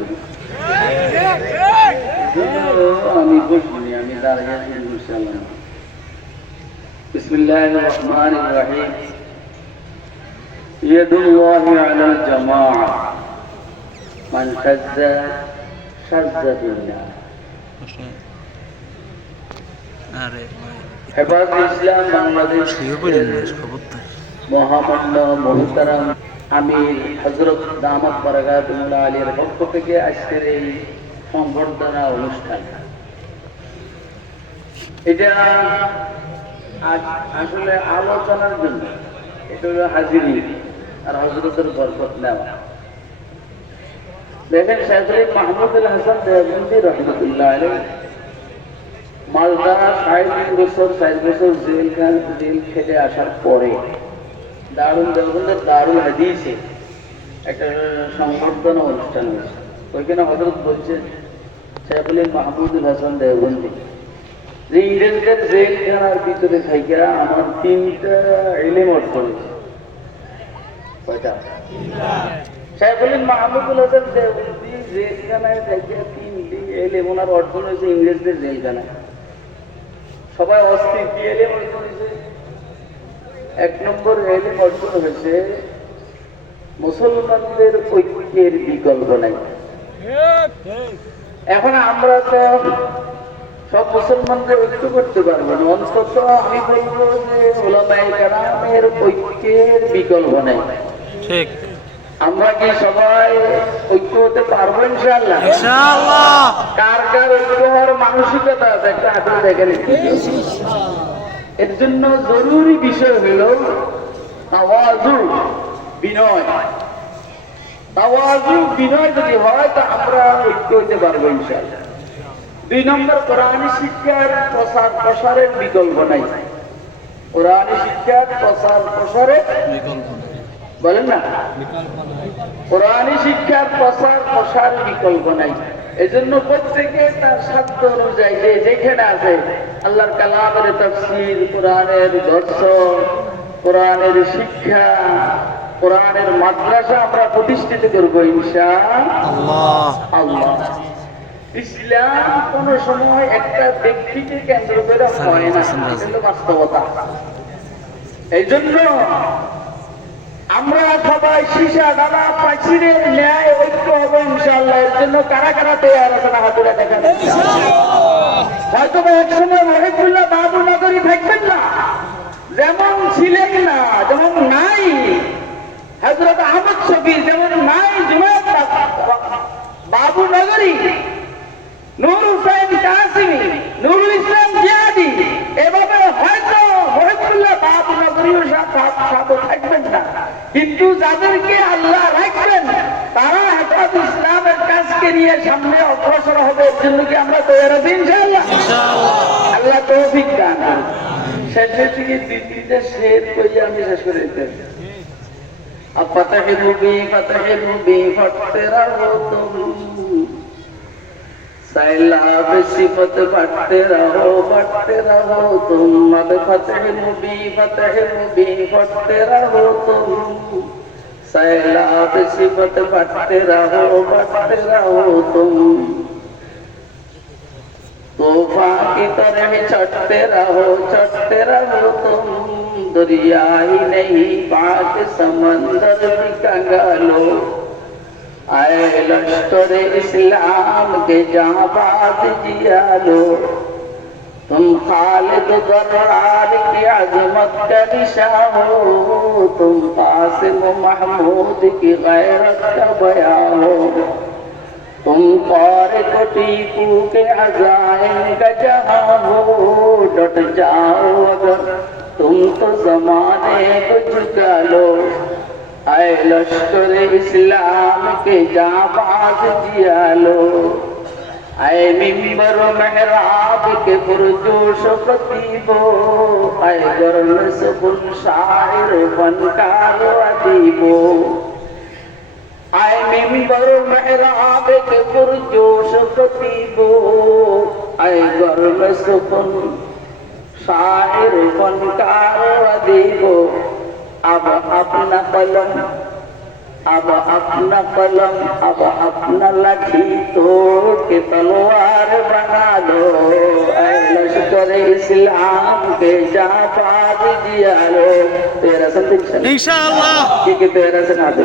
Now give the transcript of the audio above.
শুরু। আমি বসিনি, আমি দাঁড়িয়ে ইনশাআল্লাহ। বিসমিল্লাহির রহমানির রহিম। ইয়াদুল্লাহি আলাল জামাআ মান শাজ্জা শাজ্জা বিল্লাহ। আরে হেফাজত ইসলাম বাংলাদেশ মহামান্য মুহতারাম আমির হযরত দামাত বারাকাতুল্লাহ আলীর পক্ষ থেকে আজকের এই সংবর্ধনা অনুষ্ঠান, এটা আসলে আলোচনার জন্য, এটা হলো হাজিরি আর হযরতের বরকত নেওয়া। দেখেন শাইখুল মাহমুদুল হাসান দেওবন্দি রহমতুল্লাহ আলাইহি মালদা 4.5 বছর জেল খেটে আসার পরে দারুল দেওবন্দের দারুল হাদিসে একটা সংবর্ধনা অনুষ্ঠান হয়েছে। ওইখানে হযরত বলছেন শাইখুল মাহমুদুল হাসান দেওবন্দি যে ইংরেজদের জেলখানার ভিতরে থেকে আমার 3টা ইলম অর্জন হয়েছে। কয়টা? শাইখুল মাহমুদুল হাসান দেওবন্দি জেলখানায় থেকে 3টি ইলম ওনার অর্জন হয়েছে ইংরেজদের জেলখানায়। সবাই অস্থির, কি ইলম অর্জন হয়েছে? 1 নম্বর ইলম অর্জন হয়েছে মুসলমানদের ঐক্যের বিকল্প নাই। এখন আমরা তো সব মুসলমানদের ঐক্য করতে পারবো না, অন্তত আমি বলবো যে উলামায়ে কেরামের ঐক্যের বিকল্প নাই। ঠিক। আমরা কি সবাই ঐক্য হতে পারবো ইনশাআল্লাহ? ইনশাআল্লাহ। কার কার ঐক্য হওয়ার মানসিকতা আছে একটা হাতে দেখেন। এর জন্য জরুরি বিষয় হলো তাওয়াজু, বিনয়। তাওয়াজু, বিনয় যদি হয় তা আমরা ঐক্য হতে পারবো ইনশাআল্লাহ। 2 নম্বর, কোরআনী শিক্ষার প্রসার প্রসারের বিকল্প নাই। কোরআনী শিক্ষার প্রসার প্রসারের বিকল্প বলেন না, কোরআনী শিক্ষার প্রসার বিকল্প নাই। এজন্য প্রত্যেকে তার সাধ্য অনুযায়ী যে যেখানে আছে আল্লাহর কালামের তাফসীর, কোরআনের দর্শন, কোরআনের শিক্ষা, কোরআনের মাদ্রাসা আমরা প্রতিষ্ঠিত করব ইনশাআল্লাহ। আল্লাহ ইসলাম কোন সময় একটা ব্যক্তিকে কেন্দ্র করে হয় না, এটা বাস্তবতা। এই জন্য আমরা সবাই সীসা দাদা প্রাচীরের ন্যায় ঐক্য হবে ইনশাআল্লাহ। এর জন্য কারা কারা তৈরি আছেন হাতুড়া দেখান। হয়তো এক সময় মহিবুল্লাহ বাবু নগরী থাকবেন না, যেমন ছিলেন না, যেমন নাই হযরত আহমদ শফি, যেমন নাই জুনায়েদ বাবু নগরী, নূর হুসাইন কাসিমি, নুরুল ইসলাম জিয়াদি, এভাবে হয়তো মহিবুল্লাহ বাবু নগরীও সাথে থাকবেন না, কিন্তু যাদেরকে আল্লাহ রাখবেন তারা হেফাজত ইসলামের কাজকে নিয়ে সামনে অগ্রসর হবে। এর জন্য কি আমরা তৈরি আছি ইনশাআল্লাহ? আল্লাহ তৌফিক দান করুন। শেষের দিকে 2-3টা শের কইয়া আমি শেষ করে দিতে ফতহে রুবি ফটতে রহো তুম, सैलाब सिफत बढ़ते रहो तुम। अब फतह मुबी फटते रहो तुम, सैलाब सिफत बढ़ते रहो तुम। तूफान की तरह चढ़ते रहो तुम, दरिया ही नहीं पाक समंदर भी कंगालो। आए लश्कर इस्लाम के जाबाज जियालो, तुम खालिद दर्रार की अजमत का निशान हो, तुम कासिम महमूद की गैरत का बयान हो, तुम तारिक टीपू के अज़ाइम का जहां हो। डट जाओ अगर तुम तो ज़माने को झुका लो, आए लश्कर इस्लाम के जाबाज जियालो। आए मिंबर मेहराब के पुरजोश खतीबो, आए गर्म सुकुन शायर फनकार अदीबो। आए मिंबर मेहराब के पुरजोश खतीबो, आए गर्म सुकुन शायर फनकार अदीबो। अब अपना कलम अब अपना कलम अब अपना लाठी तोड़ के तलवार बना दो, ऐ लश्कर इस्लाम के जाबाज जियालो। तेरा संदेश इंशाअल्लाह कि तेरा से नाते